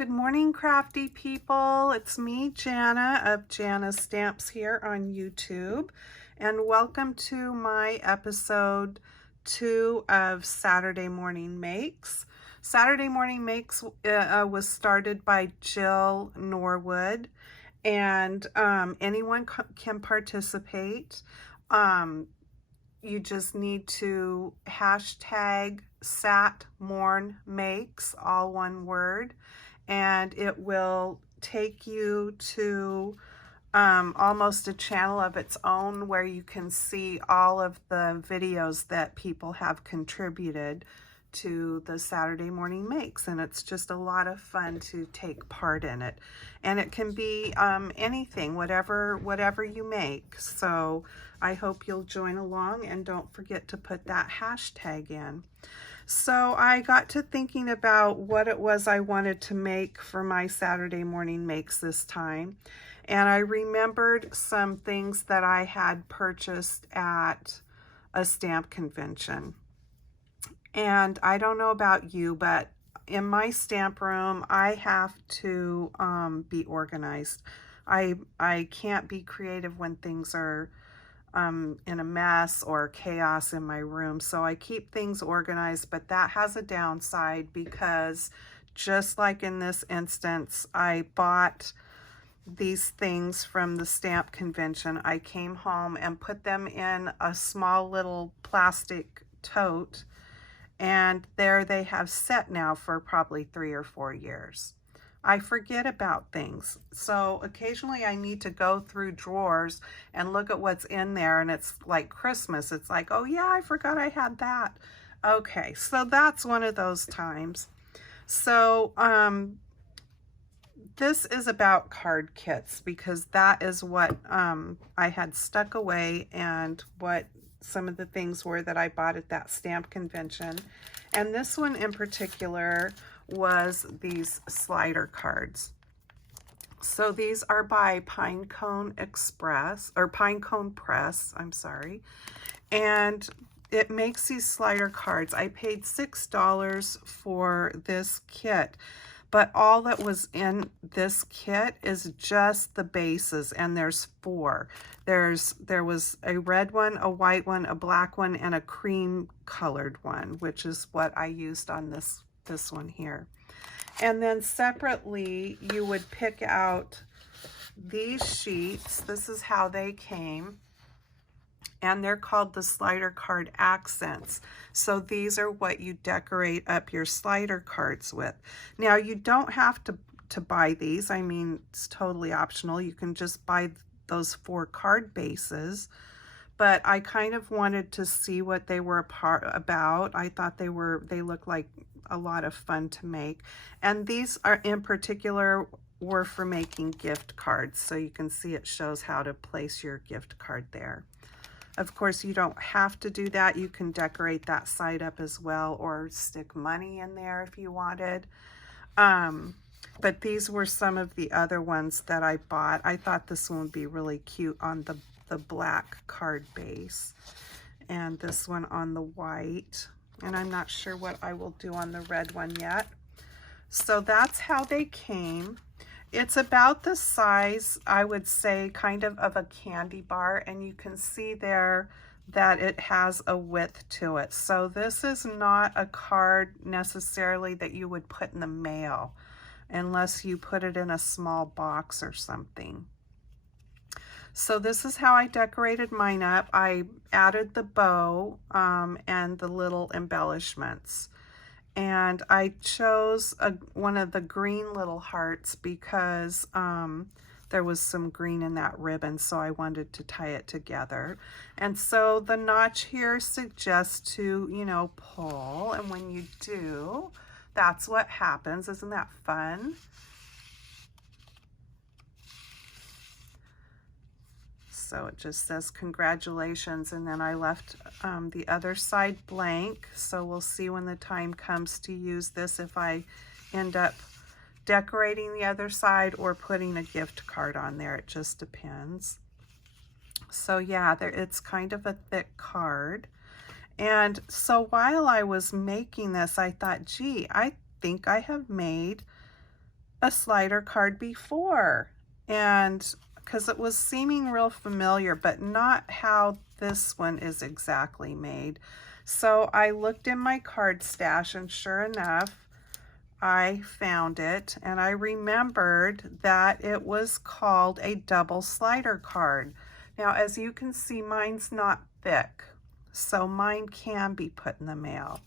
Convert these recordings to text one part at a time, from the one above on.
Good morning, crafty people. It's me, Jana of JannaStamps here on YouTube, and welcome to my episode 2 of Saturday Morning Makes. Saturday Morning Makes was started by Jill Norwood, and anyone can participate. You just need to hashtag SatMornMakes, all one word, and it will take you to almost a channel of its own where you can see all of the videos that people have contributed to the Saturday Morning Makes, and it's just a lot of fun to take part in it. And it can be anything, whatever you make. So I hope you'll join along, and don't forget to put that hashtag in. So I got to thinking about what it was I wanted to make for my Saturday Morning Makes this time. And I remembered some things that I had purchased at a stamp convention. And I don't know about you, but in my stamp room, I have to be organized. I can't be creative when things are in a mess or chaos in my room. So I keep things organized, but that has a downside because just like in this instance, I bought these things from the stamp convention. I came home and put them in a small little plastic tote, and there they have sat now for probably 3 or 4 years. I forget about things. So occasionally I need to go through drawers and look at what's in there, and it's like Christmas. It's like, oh yeah, I forgot I had that. Okay, so that's one of those times. So this is about card kits because that is what I had stuck away and what some of the things were that I bought at that stamp convention. And this one in particular was these slider cards. So these are by Pinecone Press, I'm sorry. And it makes these slider cards. I paid $6 for this kit, but all that was in this kit is just the bases, and there's 4. There was a red one, a white one, a black one, and a cream colored one, which is what I used on this one here. And then separately, you would pick out these sheets. This is how they came. And they're called the slider card accents. So these are what you decorate up your slider cards with. Now, you don't have to buy these. I mean, it's totally optional. You can just buy those 4 card bases. But I kind of wanted to see what they were about. I thought they looked like a lot of fun to make. And these are in particular were for making gift cards. So you can see it shows how to place your gift card there. Of course, you don't have to do that. You can decorate that side up as well, or stick money in there if you wanted. But these were some of the other ones that I bought. I thought this one would be really cute on the black card base, and this one on the white. And I'm not sure what I will do on the red one yet. So that's how they came. It's about the size, I would say, kind of a candy bar, and you can see there that it has a width to it. So this is not a card necessarily that you would put in the mail unless you put it in a small box or something. So this is how I decorated mine up. I added the bow and the little embellishments. And I chose one of the green little hearts because there was some green in that ribbon, so I wanted to tie it together. And so the notch here suggests to, you know, pull, and when you do, that's what happens. Isn't that fun? So it just says congratulations, and then I left the other side blank. So we'll see when the time comes to use this if I end up decorating the other side or putting a gift card on there. It just depends. So yeah, it's kind of a thick card. And so while I was making this, I thought, gee, I think I have made a slider card before, and because it was seeming real familiar, but not how this one is exactly made. So I looked in my card stash, and sure enough, I found it, and I remembered that it was called a double slider card. Now, as you can see, mine's not thick, so mine can be put in the mail.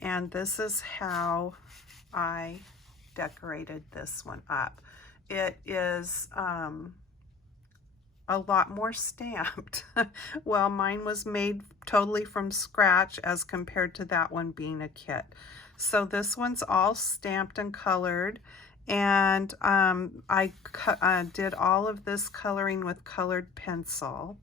And this is how I decorated this one up. It is a lot more stamped. Well, mine was made totally from scratch as compared to that one being a kit. So this one's all stamped and colored, and I did all of this coloring with colored pencil,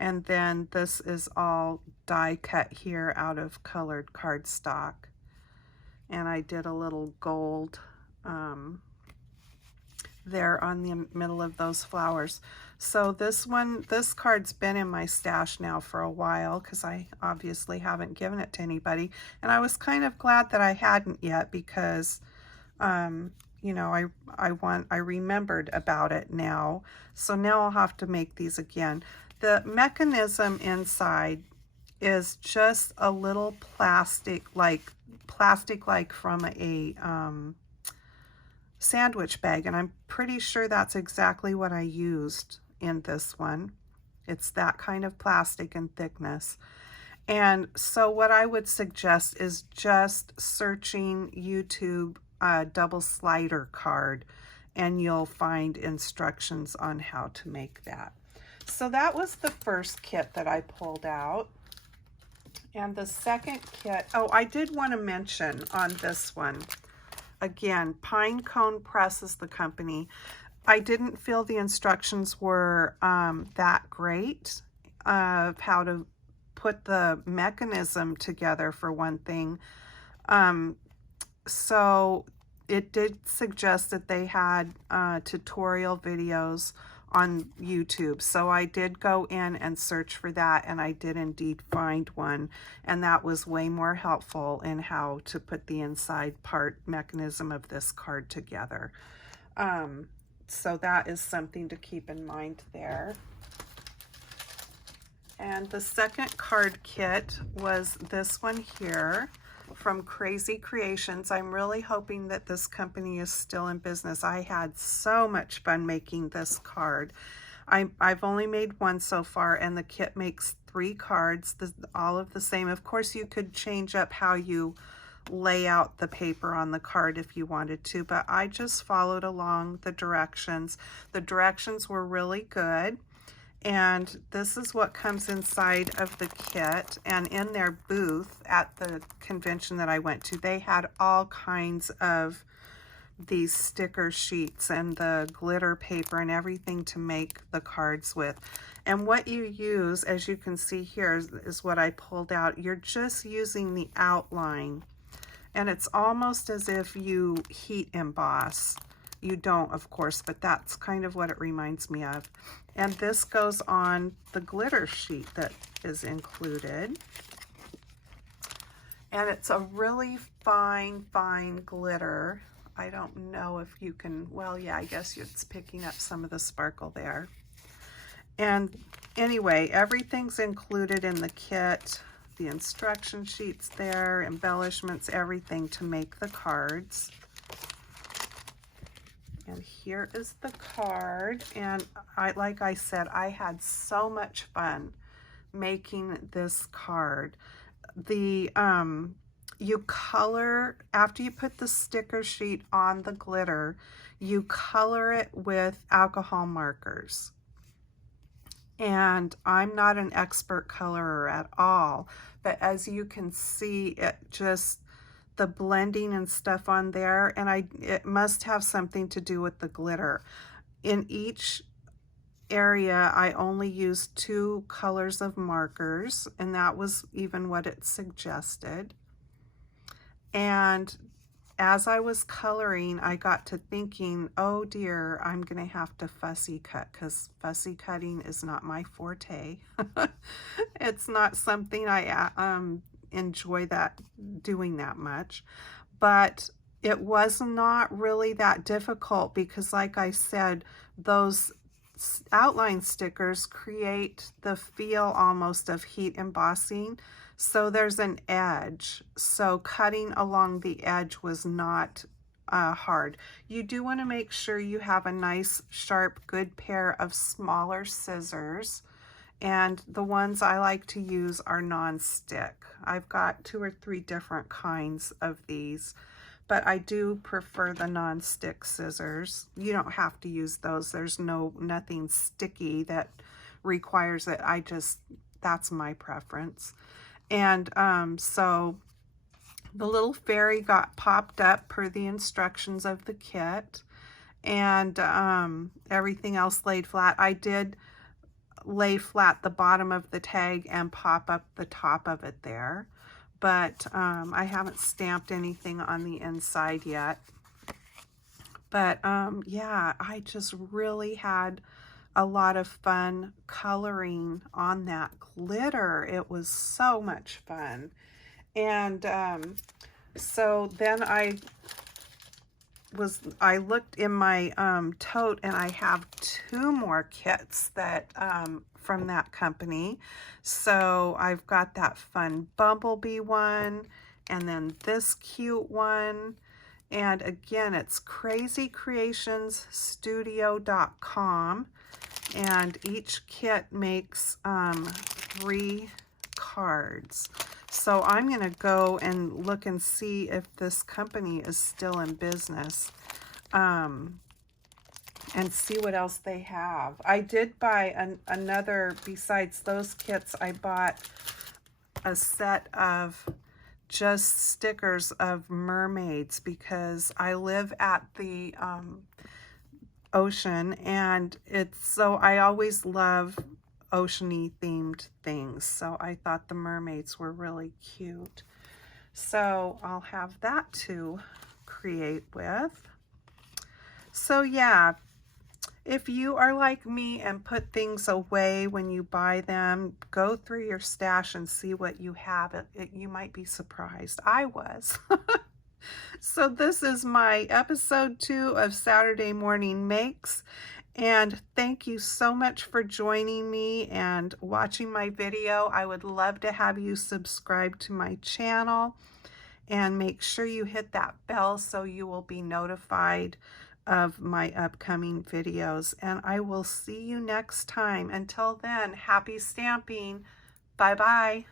and then this is all die cut here out of colored cardstock, and I did a little gold there on the middle of those flowers. So this card's been in my stash now for a while because I obviously haven't given it to anybody, and I was kind of glad that I hadn't yet because you know, I remembered about it now, so now I'll have to make these again. The mechanism inside is just a little plastic like from a sandwich bag, and I'm pretty sure that's exactly what I used in this one. It's that kind of plastic and thickness. And so what I would suggest is just searching YouTube double slider card, and you'll find instructions on how to make that. So that was the first kit that I pulled out. And the second kit, oh, I did want to mention on this one, again, Pine Cone Press is the company. I didn't feel the instructions were that great of how to put the mechanism together, for one thing. So it did suggest that they had tutorial videos on YouTube. So I did go in and search for that, and I did indeed find one, and that was way more helpful in how to put the inside part mechanism of this card together. So that is something to keep in mind there. And the second card kit was this one here from Crazy Creations. I'm really hoping that this company is still in business. I had so much fun making this card. I've only made one so far, and the kit makes 3 cards, all of the same. Of course, you could change up how you lay out the paper on the card if you wanted to, but I just followed along the directions. The directions were really good. And this is what comes inside of the kit. And in their booth at the convention that I went to, they had all kinds of these sticker sheets and the glitter paper and everything to make the cards with. And what you use, as you can see here, is what I pulled out. You're just using the outline, and it's almost as if you heat emboss. You don't, of course, but that's kind of what it reminds me of. And this goes on the glitter sheet that is included. And it's a really fine, fine glitter. I don't know if you can, well, yeah, I guess it's picking up some of the sparkle there. And anyway, everything's included in the kit. The instruction sheets there, embellishments, everything to make the cards. And here is the card, and like I said, I had so much fun making this card. The you color, after you put the sticker sheet on the glitter, you color it with alcohol markers. And I'm not an expert colorer at all, but as you can see, it just, the blending and stuff on there, and it must have something to do with the glitter. In each area, I only used 2 colors of markers, and that was even what it suggested. And as I was coloring, I got to thinking, oh dear, I'm gonna have to fussy cut, because fussy cutting is not my forte. It's not something I enjoy doing that much, but it was not really that difficult because, like I said, those outline stickers create the feel almost of heat embossing. So there's an edge. So cutting along the edge was not hard. You do want to make sure you have a nice, sharp, good pair of smaller scissors. And the ones I like to use are non-stick. I've got 2 or 3 different kinds of these, but I do prefer the non-stick scissors. You don't have to use those. There's nothing sticky that requires it. That's my preference. And so the little fairy got popped up per the instructions of the kit, and everything else laid flat. I did lay flat the bottom of the tag and pop up the top of it there, but I haven't stamped anything on the inside yet. But yeah, I just really had a lot of fun coloring on that glitter. It was so much fun. And so then I looked in my tote, and I have 2 more kits that from that company. So I've got that fun bumblebee one, and then this cute one. And again, it's crazycreationsstudio.com, and each kit makes 3 cards. So I'm going to go and look and see if this company is still in business, and see what else they have. I did buy another, besides those kits, I bought a set of just stickers of mermaids because I live at the ocean, and I always love oceany themed things, so I thought the mermaids were really cute. So I'll have that to create with. So yeah, if you are like me and put things away when you buy them, go through your stash and see what you have. You might be surprised. I was. So this is my episode 2 of Saturday Morning Makes. And thank you so much for joining me and watching my video. I would love to have you subscribe to my channel, and make sure you hit that bell so you will be notified of my upcoming videos. And I will see you next time. Until then, happy stamping. Bye-bye.